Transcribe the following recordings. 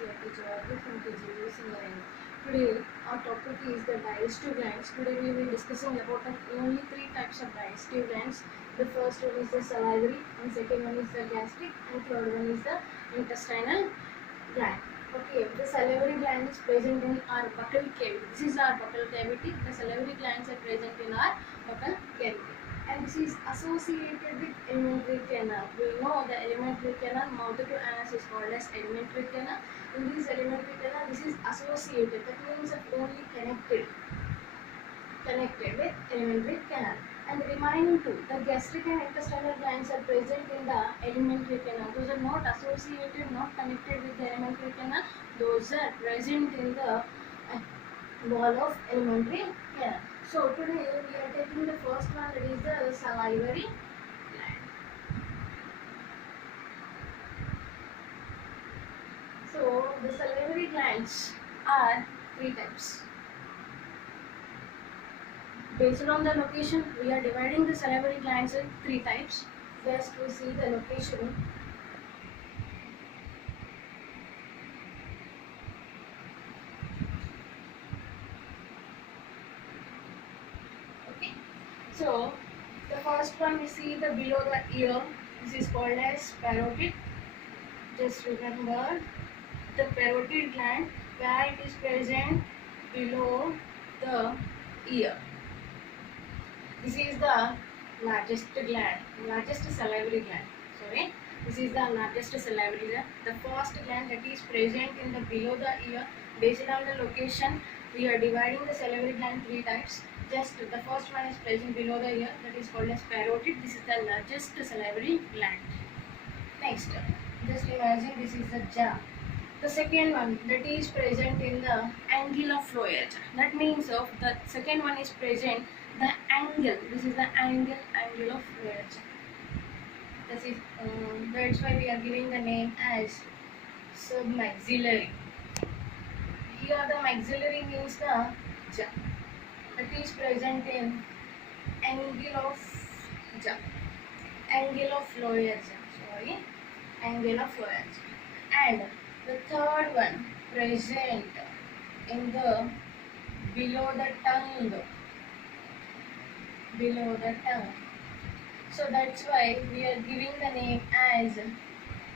your teacher from KGU Singing. Today our topic is the digestive glands. Today we will be discussing about only three types of digestive glands. The first one is the salivary, and second one is the gastric, and third one is the intestinal gland. Okay, the salivary gland is present in our buccal cavity. This is our buccal cavity. The salivary glands are present in our buccal cavity, and this is associated with alimentary canal. We know the alimentary canal, mouth to anus is called as alimentary canal. In this alimentary canal, this is associated. That means that only connected with alimentary canal. And the remaining two, the gastric and intestinal glands are present in the alimentary canal. Those are not associated, not connected with the alimentary canal. Those are present in the wall of alimentary canal. So today we are taking the first one, that is the salivary gland. So the salivary glands are three types. Based on the location, we are dividing the salivary glands in three types. First, we see the location. Okay. So, the first one we see the below the ear. This is called as parotid. Just remember the parotid gland where it is present below the ear. This is the largest gland, largest salivary gland. Sorry, this is the largest salivary gland. The first gland that is present in the below the ear. Based on the location, we are dividing the salivary gland three types. Just the first one is present below the ear, that is called as parotid. This is the largest salivary gland. Next, just imagine this is the jaw. The second one that is present in the angle of lower jaw. That means the second one is present the angle. This is the angle of lower jaw. This is that's why we are giving the name as submaxillary. Here the maxillary means the jaw. That is present in angle of jaw. Angle of lower jaw. Sorry, angle of lower jaw. And the third one present in the below the tongue. Below the tongue. So that's why we are giving the name as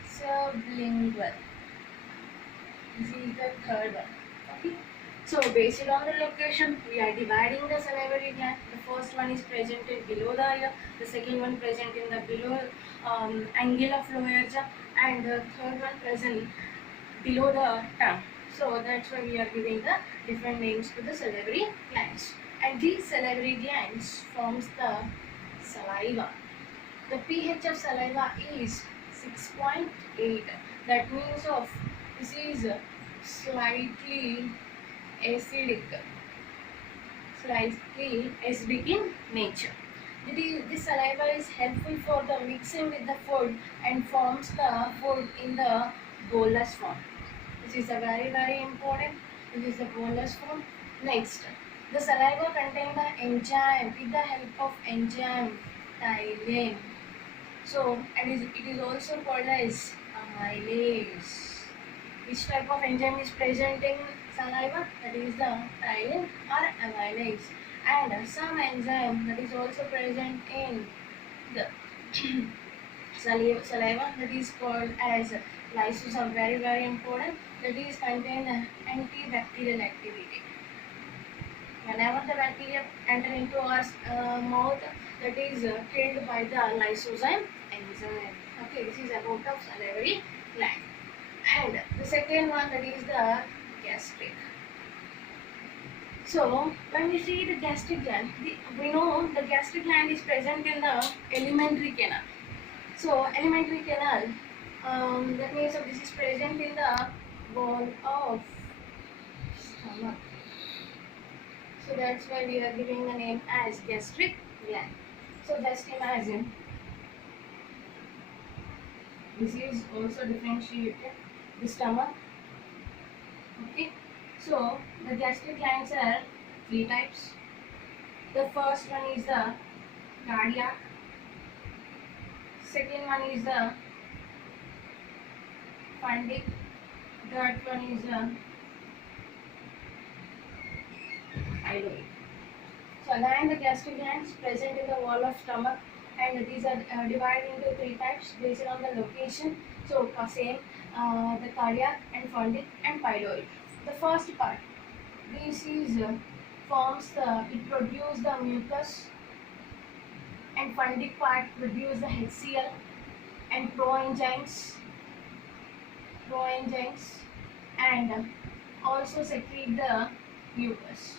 sublingual. This is the third one. Okay. So based on the location, we are dividing the salivary gland. The first one is presented below the ear. The second one present in the below angle of lower jaw, and the third one present below the tongue. So that's why we are giving the different names to the salivary glands. And these salivary glands forms the saliva. The pH of saliva is 6.8. That means this is slightly acidic in nature. This saliva is helpful for the mixing with the food and forms the food in the bolus form. This is a very important. This is the bolus form. Next, the saliva contains the enzyme with the help of enzyme xylem. So, and it is also called as amylase. Which type of enzyme is present in saliva? That is the xylem or amylase. And some enzyme that is also present in the saliva, that is called as lysozyme. Very important. That is contain antibacterial activity. Whenever the bacteria enter into our mouth, that is killed by the lysozyme enzyme. Okay, this is about of salivary gland. And the second one, that is the gastric. So when we see the gastric gland, we know the gastric gland is present in the alimentary canal. So alimentary canal, that means this is present in the wall of stomach. So that's why we are giving the name as gastric gland. So just imagine this is also differentiated the stomach. Okay. So the gastric glands are three types. The first one is the cardiac. Second one is the fundic, That one is thyroid. So again, the gastric glands present in the wall of stomach, and these are divided into three types based on the location. So same, the cardiac and fundic and pyloric. The first part, this is forms the it produces the mucus, and fundic part produce the HCl and proenzymes, and also secrete the mucus.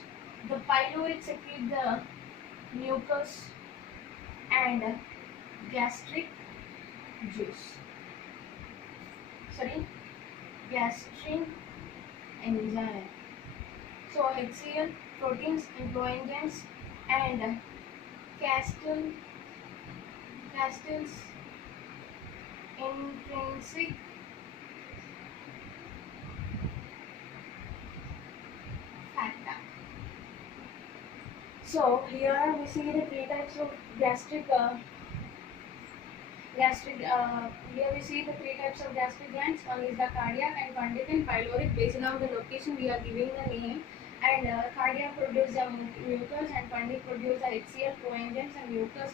The pyloric secrete the mucus and gastric juice. Sorry, gastric enzyme. So HCl, proteins and proenzymes, and castle's intrinsic factor. So here we see the three types of here we see the three types of gastric glands. One is the cardiac and fundic and pyloric. Based on the location, we are giving the name. And cardiac produces the mucus, and fundic produces the HCl, coenzymes, and mucus,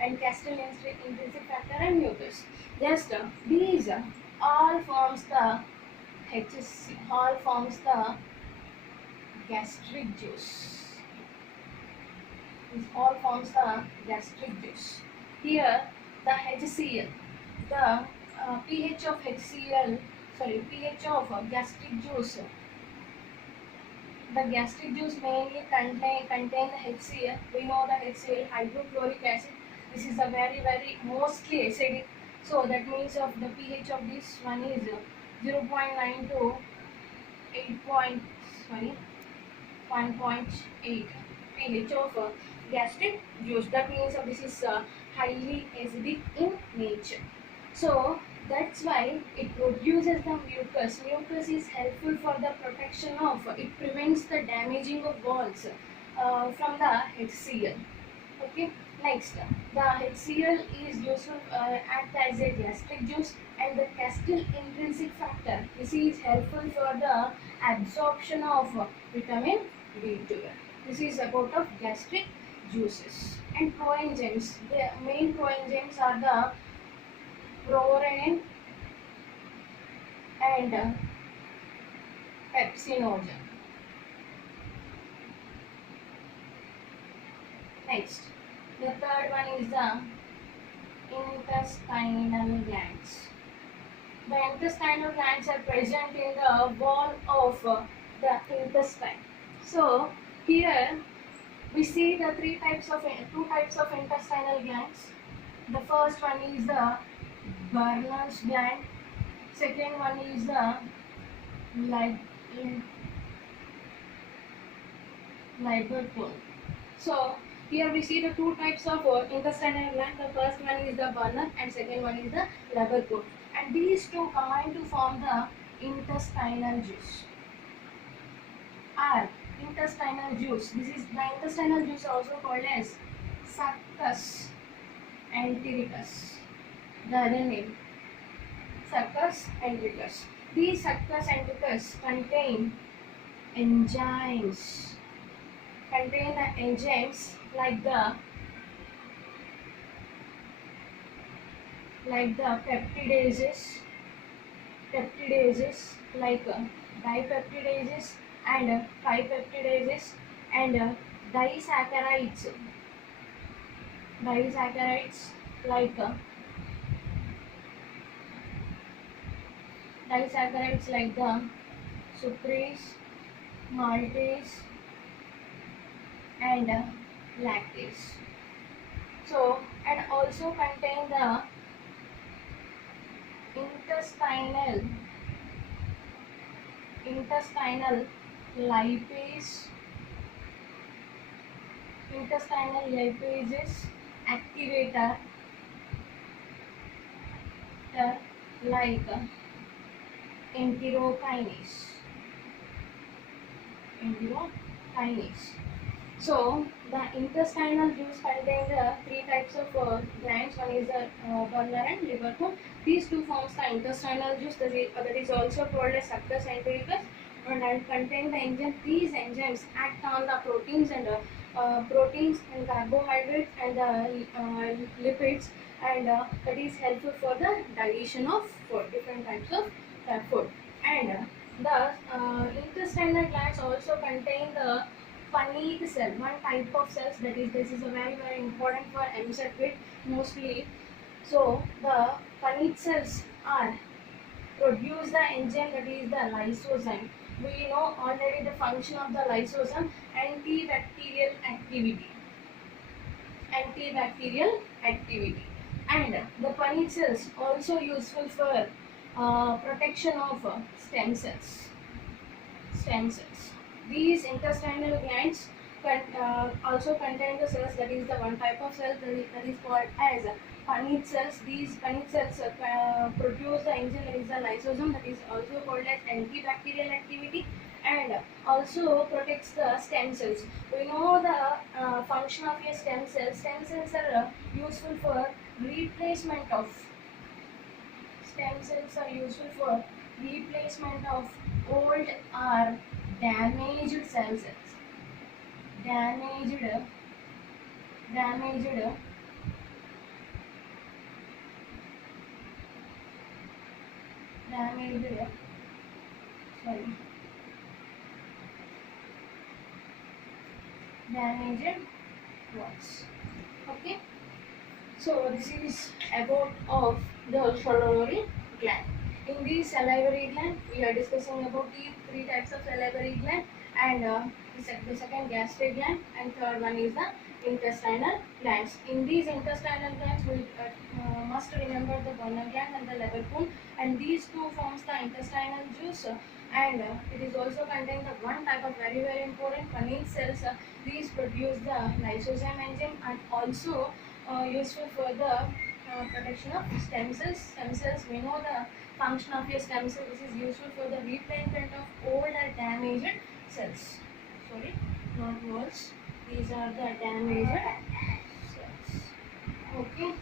and castle intrinsic factor and mucus. Just these all forms the HC, all forms the gastric juice. This all forms the gastric juice. Here the HCl, the pH of HCl, pH of gastric juice. The gastric juice mainly contain the HCl. We know the HCl, hydrochloric acid. This is a very mostly acidic. So that means of the pH of this one is 0.9 to 1.8 pH of gastric juice. That means this is highly acidic in nature. So that's why it produces the mucus. Mucus is helpful for the protection of, it prevents the damaging of walls from the HCl. Okay, next, the HCl is useful act as a gastric juice, and the castle intrinsic factor. This is helpful for the absorption of vitamin B12. This is about of gastric juices. And proenzymes. The main proenzymes are the prorenin and pepsinogen. Next, the third one is the intestinal glands. The intestinal glands are present in the wall of the intestine. So here we see the two types of intestinal glands. The first one is the Bernard's gland. Second one is the Liverpool. So here we see the two types of intestinal gland. The first one is the Bernard and second one is the Liverpool. And these two combine to form the intestinal juice. Intestinal juice. This is the intestinal juice also called as succus entericus. The other name, succus entericus. These succus entericus contain enzymes. Contain the enzymes like the peptidases like dipeptidases and tripeptidases and disaccharides like disaccharides like the sucrase, maltase and lactase. So, and also contain the intestinal lipases activator like enterokinase. So the intestinal juice contain the three types of glands. One is the burner and liver bone. These two forms the intestinal juice. That is also called as succus entericus, and contain the enzymes. These enzymes act on the proteins and carbohydrates and lipids, and that is helpful for the digestion of food, different types of food. And the intestinal glands also contain the Paneet cell, one type of cells, that is, this is a very important for MSET bit mostly. So the Paneet cells are produce the enzyme, that is the lysozyme. We know already the function of the lysosome: antibacterial activity, antibacterial activity. And the Paneet cells also useful for protection of stem cells. These intestinal glands also contain the cells, that is the one type of cell that is called as Paneet cells. These Paneet cells produce the enzyme, that is the lysosome, that is also called as antibacterial activity, and also protects the stem cells. We know the function of a stem cell. Stem cells are useful for replacement of stem cells are useful for replacement of old or damaged cell cells. Damaged, damaged, damaged, sorry, damaged ones. Okay. So this is about of the salivary gland. In the salivary gland, we are discussing about the three types of salivary gland, and the second gastric gland, and third one is the intestinal glands. In these intestinal glands, we must remember the burner gland and the liver bone, and these two forms the intestinal juice. And it is also contain the one type of very important Paneet cells. These produce the lysozyme enzyme, and also useful for the protection of stem cells. Stem cells, we know the function of a stem cell. This is useful for the replacement of old or damaged cells. Sorry, not walls. These are the damaged cells. Okay.